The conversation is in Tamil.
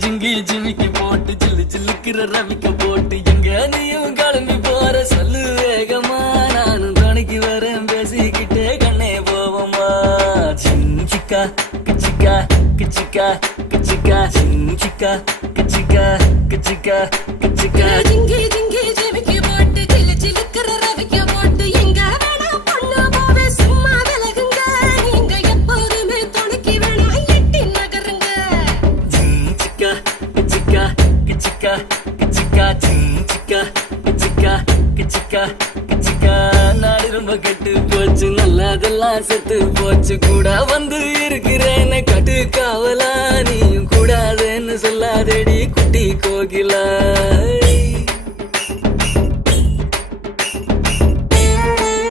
ஜிங்கி ஜிமிக்கி போட்டு ஜில்லு ஜில்லுக்கிற ரவிக்க போட்டு எங்க நீயும் கிளம்பி போற சொல்லு வேகமா நானும் துணைக்கு வரேன் பேசிக்கிட்டே கண்ணே போவோமா சிக்கா கிச்சிக்கா கிச்சிக்கா கிச்சிக்கா சிக்கா கிச்சிக்கா கிச்சிக்கா கிச்சிக்கா ஜிங்கி ஜிங்கி ஜிமிக்கி போட்டு ஜில்லு ஜில்லுக்கிற ரவிக்க போட்டு எங்க வேணா பொண்ணு போவே சும்மா விலகுங்க நீங்க எப்போதுமே துணைக்கு வேணா எட்டி நகருங்க சிக்கா கிச்சிக்கா கிச்சிக்கா கிச்சிக்கா சிக்கா கிச்சிக்கா கிச்சிக்கா கிச்சிக்கா நாடு ரொம்ப கெட்டு போச்சு நல்லதெல்லாம் செத்து போச்சு கூட வந்து இருக்கிறேன்னு கட்டு காவலா நீயும் கூடாதுன்னு சொல்லாதடி குட்டி கோகிலா